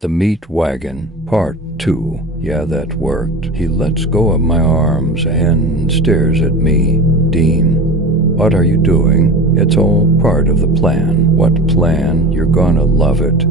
The Meat Wagon, Part 2. Yeah, that worked. He lets go of my arms and stares at me. Dean, what are you doing? It's all part of the plan. What plan? You're gonna love it.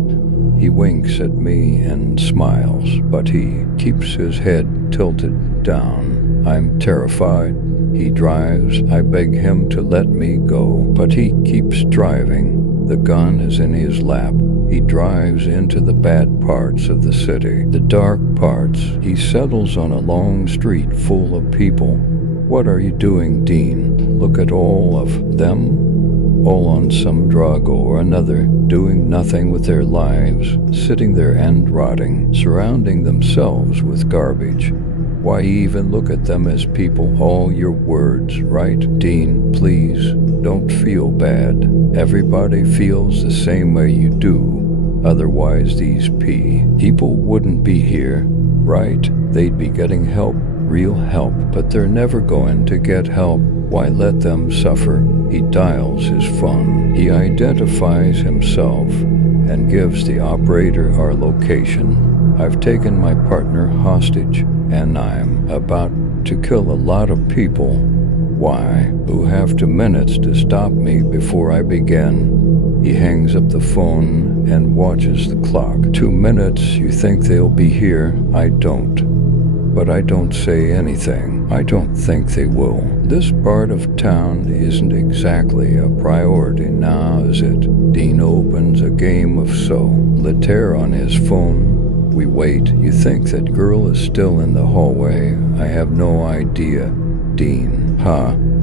He winks at me and smiles, but he keeps his head tilted down. I'm terrified. He drives. I beg him to let me go, but he keeps driving. The gun is in his lap. He drives into the bad parts of the city, the dark parts. He settles on a long street full of people. What are you doing, Dean? Look at all of them, all on some drug or another, doing nothing with their lives, sitting there and rotting, surrounding themselves with garbage. Why even look at them as people? All your words, right? Dean, please, don't feel bad. Everybody feels the same way you do. Otherwise these people wouldn't be here, right? They'd be getting help, real help, but they're never going to get help. Why let them suffer? He dials his phone. He identifies himself and gives the operator our location. I've taken my partner hostage, and I'm about to kill a lot of people. Why? Who have 2 minutes to stop me before I begin. He hangs up the phone and watches the clock. 2 minutes, you think they'll be here? I don't. But I don't say anything. I don't think they will. This part of town isn't exactly a priority now, is it? Dean opens a game of solitaire on his phone. We wait. You think that girl is still in the hallway? I have no idea. Dean,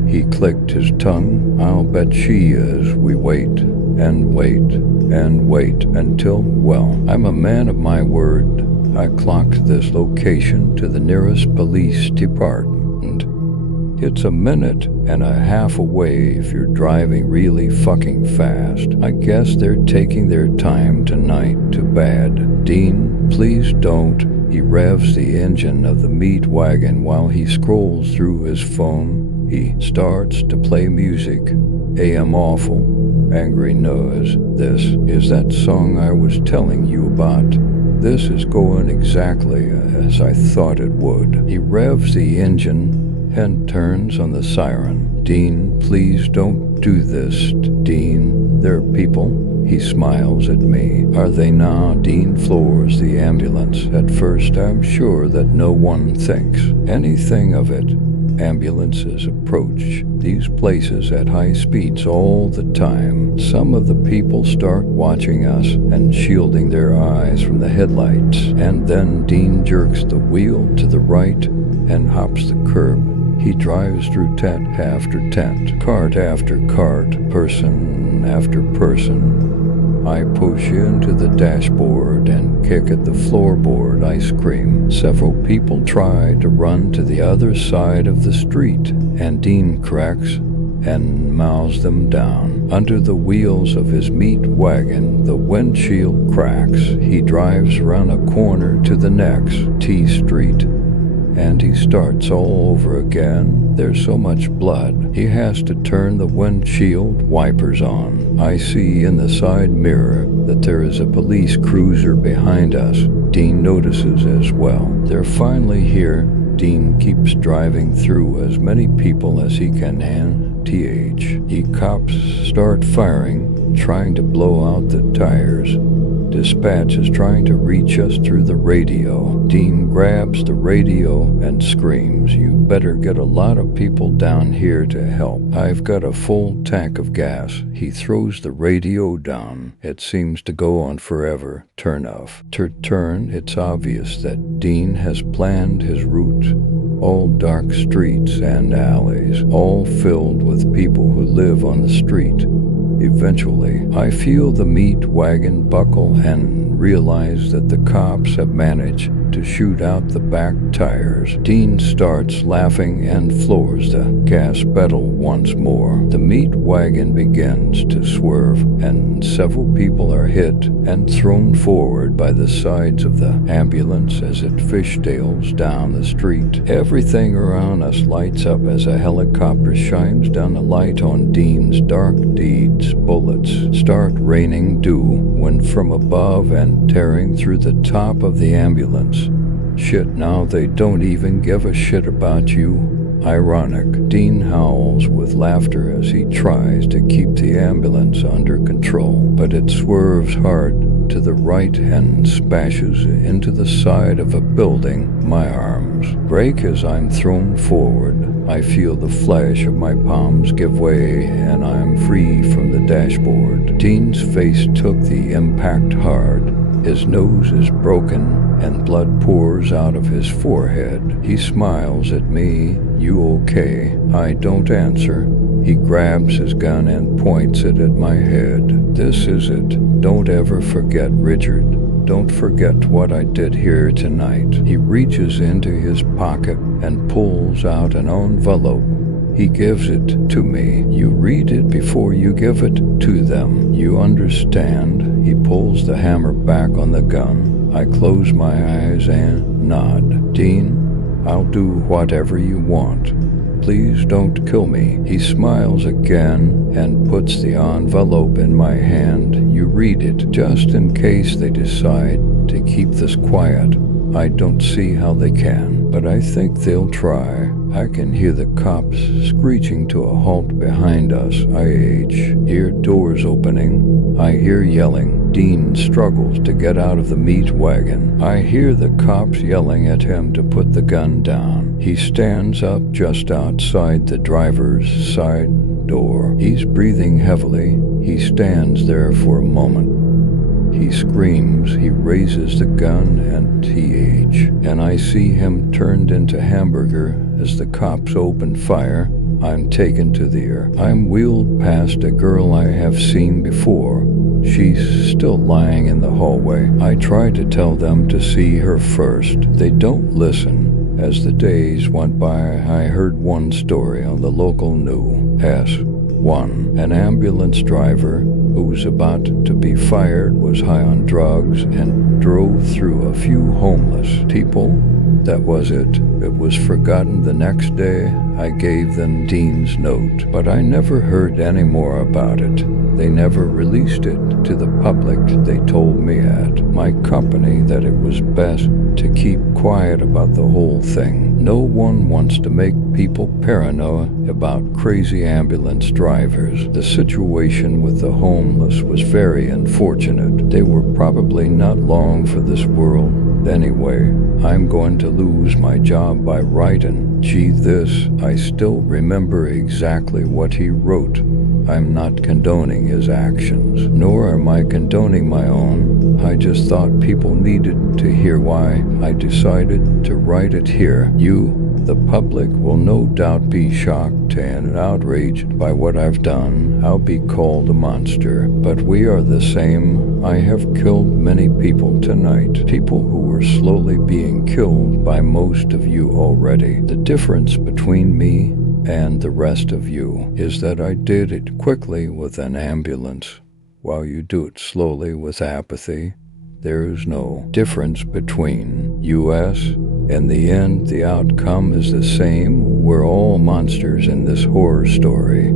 he clicked his tongue. I'll bet she is. We wait and wait and wait until, well, I'm a man of my word. I clocked this location to the nearest police department. It's a minute and a half away if you're driving really fucking fast. I guess they're taking their time tonight. Too bad. Dean, please don't. He revs the engine of the meat wagon while he scrolls through his phone. He starts to play music. AM awful. Angry noise. This is that song I was telling you about. This is going exactly as I thought it would. He revs the engine and turns on the siren. Dean, please don't do this. Dean, they're people. He smiles at me. Are they now? Dean floors the ambulance. At first, I'm sure that no one thinks anything of it. Ambulances approach these places at high speeds all the time. Some of the people start watching us and shielding their eyes from the headlights. And then Dean jerks the wheel to the right and hops the curb. He drives through tent after tent, cart after cart, person after person. I push into the dashboard and kick at the floorboard. I scream. Several people try to run to the other side of the street, and Dean cracks and mows them down. Under the wheels of his meat wagon, the windshield cracks. He drives around a corner to the next T Street, and he starts all over again. There's so much blood. He has to turn the windshield wipers on. I see in the side mirror that there is a police cruiser behind us. Dean notices as well. They're finally here. Dean keeps driving through as many people as he can cops start firing, trying to blow out the tires. Dispatch is trying to reach us through the radio. Dean grabs the radio and screams, you better get a lot of people down here to help. I've got a full tank of gas. He throws the radio down. It seems to go on forever. Turn off. Turn. It's obvious that Dean has planned his route. All dark streets and alleys, all filled with people who live on the street. Eventually, I feel the meat wagon buckle and realize that the cops have managed to shoot out the back tires. Dean starts laughing and floors the gas pedal once more. The meat wagon begins to swerve, and several people are hit and thrown forward by the sides of the ambulance as it fishtails down the street. Everything around us lights up as a helicopter shines down a light on Dean's dark deeds. Bullets start raining dew when from above and tearing through the top of the ambulance. Shit, now they don't even give a shit about you. Ironic. Dean howls with laughter as he tries to keep the ambulance under control, but it swerves hard to the right and smashes into the side of a building. My arms break as I'm thrown forward. I feel the flesh of my palms give way and I'm free from the dashboard. Dean's face took the impact hard. His nose is broken and blood pours out of his forehead. He smiles at me. "You okay?" I don't answer. He grabs his gun and points it at my head. "This is it. Don't ever forget, Richard. Don't forget what I did here tonight." He reaches into his pocket and pulls out an envelope. He gives it to me. "You read it before you give it to them. You understand?" He pulls the hammer back on the gun. I close my eyes and nod. "Dean, I'll do whatever you want. Please don't kill me." He smiles again and puts the envelope in my hand. "You read it, just in case they decide to keep this quiet. I don't see how they can, but I think they'll try." I can hear the cops screeching to a halt behind us. I hear doors opening. I hear yelling. Dean struggles to get out of the meat wagon. I hear the cops yelling at him to put the gun down. He stands up just outside the driver's side door. He's breathing heavily. He stands there for a moment. He screams, he raises the gun, and and I see him turned into hamburger as the cops open fire. I'm taken to the air. I'm wheeled past a girl I have seen before. She's still lying in the hallway. I try to tell them to see her first. They don't listen. As the days went by, I heard one story on the local news. One, an ambulance driver who was about to be fired was high on drugs and drove through a few homeless people. That was it. It was forgotten the next day. I gave them Dean's note, but I never heard any more about it. They never released it to the public. They told me at my company that it was best to keep quiet about the whole thing. No one wants to make people paranoid about crazy ambulance drivers. The situation with the homeless was very unfortunate. They were probably not long for this world. Anyway, I'm going to lose my job by writing. Gee, this, I still remember exactly what he wrote. I'm not condoning his actions, nor am I condoning my own. I just thought people needed to hear why I decided to write it here. You, the public, will no doubt be shocked and outraged by what I've done. I'll be called a monster, but we are the same. I have killed many people tonight, people who were slowly being killed by most of you already. The difference between me and the rest of you is that I did it quickly with an ambulance, while you do it slowly with apathy. There is no difference between us. In the end, the outcome is the same. We're all monsters in this horror story.